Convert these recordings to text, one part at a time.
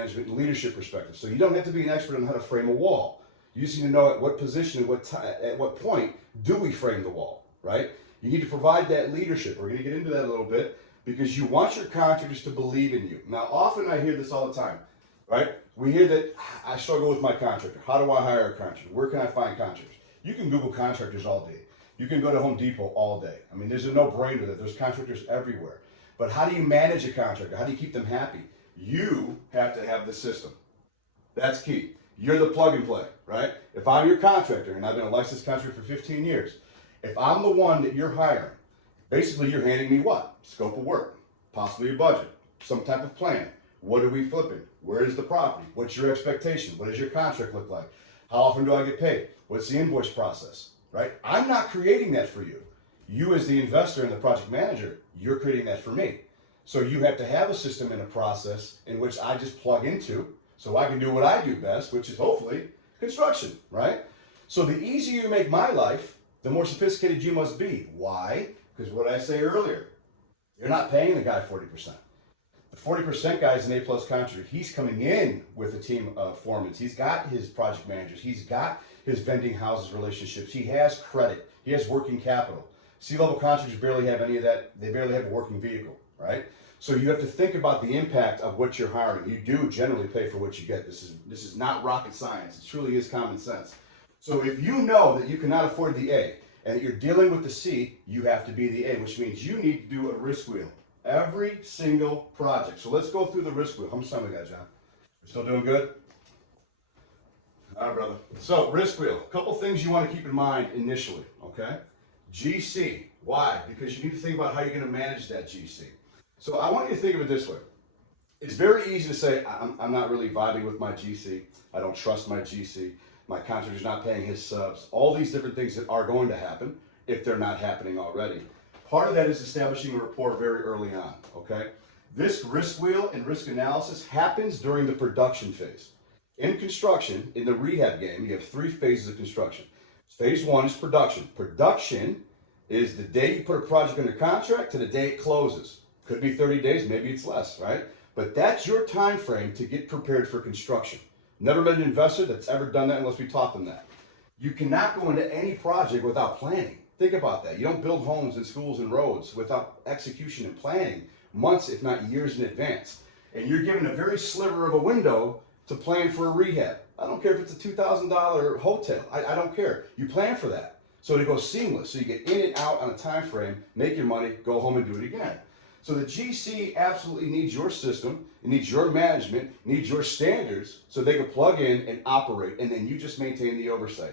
management and leadership perspective. So you don't have to be an expert on how to frame a wall. You just need to know at what position, at what point do we frame the wall, right? You need to provide that leadership. We're going to get into that a little bit because you want your contractors to believe in you. Now, often I hear this all the time, right? We hear that I struggle with my contractor. How do I hire a contractor? Where can I find contractors? You can Google contractors all day. You can go to Home Depot all day. I mean, there's a no-brainer that there's contractors everywhere. But how do you manage a contractor? How do you keep them happy? You have to have the system. That's key. You're the plug and play, right? If I'm your contractor, and I've been a licensed contractor for 15 years, if I'm the one that you're hiring, basically you're handing me what? Scope of work, possibly a budget, some type of plan. What are we flipping? Where is the property? What's your expectation? What does your contract look like? How often do I get paid? What's the invoice process, right? I'm not creating that for you. You as the investor and the project manager, you're creating that for me. So you have to have a system and a process in which I just plug into so I can do what I do best, which is hopefully construction, right? So the easier you make my life, the more sophisticated you must be. Why? Because what I say earlier, you're not paying the guy 40%. The 40% guy is an A-plus contractor. He's coming in with a team of foremen. He's got his project managers. He's got his vending houses relationships. He has credit. He has working capital. C-level contractors barely have any of that. They barely have a working vehicle, right? So you have to think about the impact of what you're hiring. You do generally pay for what you get. This is not rocket science. It truly is common sense. So if you know that you cannot afford the A and that you're dealing with the C, you have to be the A, which means you need to do a risk wheel. Every single project. So let's go through the risk wheel. How much time we got, John? We're still doing good? All right, brother. So risk wheel. A couple things you want to keep in mind initially, okay? GC. Why? Because you need to think about how you're going to manage that GC. So I want you to think of it this way. It's very easy to say, I'm not really vibing with my GC. I don't trust my GC. My contractor's not paying his subs. All these different things that are going to happen if they're not happening already. Part of that is establishing a rapport very early on, okay? This risk wheel and risk analysis happens during the production phase. In construction, in the rehab game, you have 3 phases of construction. Phase 1 is production. Production is the day you put a project under contract to the day it closes. Could be 30 days, maybe it's less, right? But that's your time frame to get prepared for construction. Never met an investor that's ever done that unless we taught them that. You cannot go into any project without planning. Think about that. You don't build homes and schools and roads without execution and planning months, if not years in advance. And you're given a very sliver of a window to plan for a rehab. I don't care if it's a $2,000 hotel. I don't care. You plan for that. So it goes seamless. So you get in and out on a time frame, make your money, go home and do it again. So the GC absolutely needs your system, it needs your management, it needs your standards so they can plug in and operate, and then you just maintain the oversight.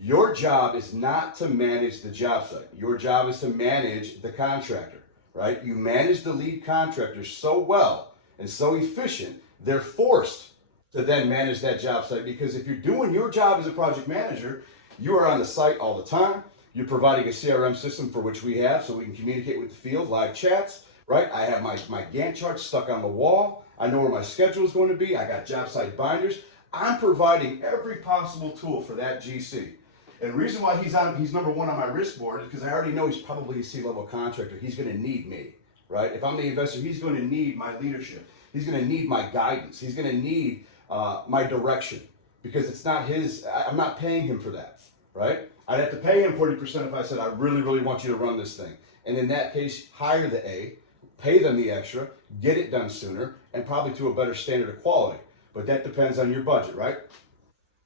Your job is not to manage the job site. Your job is to manage the contractor, right? You manage the lead contractor so well and so efficient, they're forced to then manage that job site, because if you're doing your job as a project manager, you are on the site all the time. You're providing a CRM system for which we have so we can communicate with the field, live chats, right? I have my Gantt charts stuck on the wall. I know where my schedule is going to be. I got job site binders. I'm providing every possible tool for that GC. And the reason why he's number 1 on my risk board is because I already know he's probably a C-level contractor. He's going to need me, right? If I'm the investor, he's going to need my leadership. He's going to need my guidance. He's going to need my direction, because it's not his. I'm not paying him for that, right? I'd have to pay him 40% if I said, I really, really want you to run this thing. And in that case, hire the A, pay them the extra, get it done sooner, and probably to a better standard of quality. But that depends on your budget, right?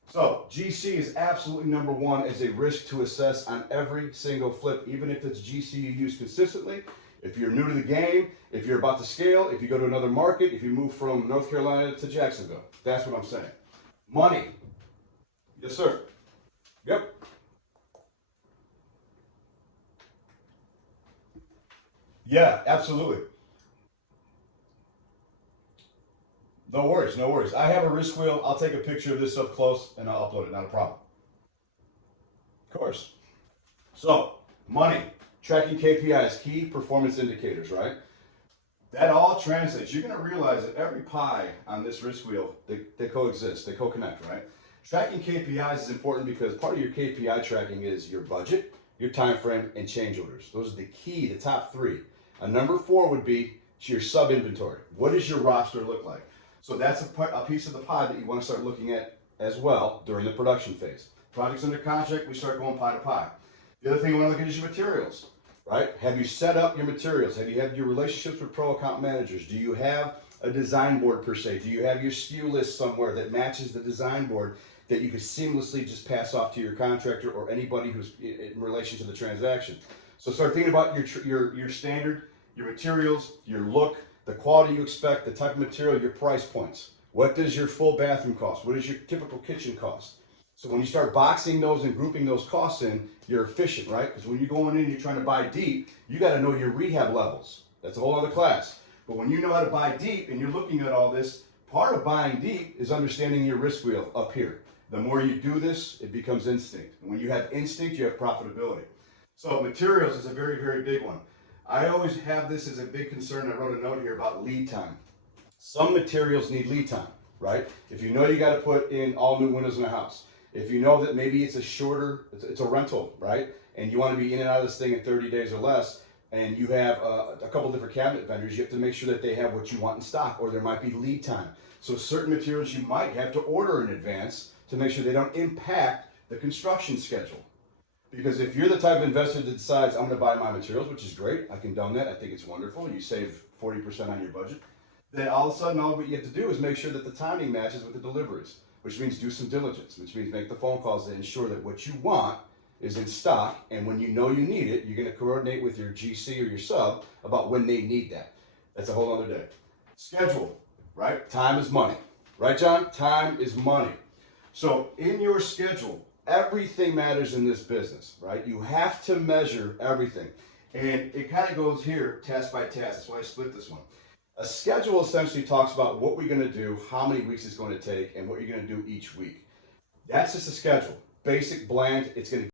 So GC is absolutely number 1 as a risk to assess on every single flip, even if it's GC you use consistently. If you're new to the game, if you're about to scale, if you go to another market, if you move from North Carolina to Jacksonville. That's what I'm saying. Money. Yes, sir. Yep. Yeah, absolutely. No worries, no worries. I have a risk wheel. I'll take a picture of this up close and I'll upload it. Not a problem. Of course. So, money, tracking KPIs, key performance indicators, right? That all translates. You're going to realize that every pie on this risk wheel, they coexist, they co-connect, right? Tracking KPIs is important because part of your KPI tracking is your budget, your time frame, and change orders. Those are the key, the top 3. Number 4 would be your sub inventory. What does your roster look like? So that's a piece of the pie that you want to start looking at as well during the production phase. Projects under contract, we start going pie to pie. The other thing you want to look at is your materials, right? Have you set up your materials? Have you had your relationships with pro account managers? Do you have a design board per se? Do you have your SKU list somewhere that matches the design board that you could seamlessly just pass off to your contractor or anybody who's in relation to the transaction? So start thinking about your standard, your materials, your look, the quality you expect, the type of material, your price points. What does your full bathroom cost? What does your typical kitchen cost? So when you start boxing those and grouping those costs in, you're efficient, right? Because when you're going in and you're trying to buy deep, you got to know your rehab levels. That's a whole other class. But when you know how to buy deep and you're looking at all this, part of buying deep is understanding your risk wheel up here. The more you do this, it becomes instinct. And when you have instinct, you have profitability. So materials is a very, very big one. I always have this as a big concern. I wrote a note here about lead time. Some materials need lead time, right? If you know you got to put in all new windows in a house, if you know that maybe it's a shorter, it's a rental, right? And you want to be in and out of this thing in 30 days or less, and you have a couple different cabinet vendors, you have to make sure that they have what you want in stock, or there might be lead time. So certain materials you might have to order in advance to make sure they don't impact the construction schedule. Because if you're the type of investor that decides, I'm going to buy my materials, which is great, I condone that, I think it's wonderful, you save 40% on your budget, then all of a sudden all what you have to do is make sure that the timing matches with the deliveries, which means do some diligence, which means make the phone calls to ensure that what you want is in stock, and when you know you need it, you're going to coordinate with your GC or your sub about when they need that. That's a whole other day. Schedule, right? Time is money. Right, John? Time is money. So in your schedule, everything matters in this business, right? You have to measure everything. And it kind of goes here, task by task. That's why I split this one. A schedule essentially talks about what we're going to do, how many weeks it's going to take, and what you're going to do each week. That's just a schedule. Basic, bland, it's going to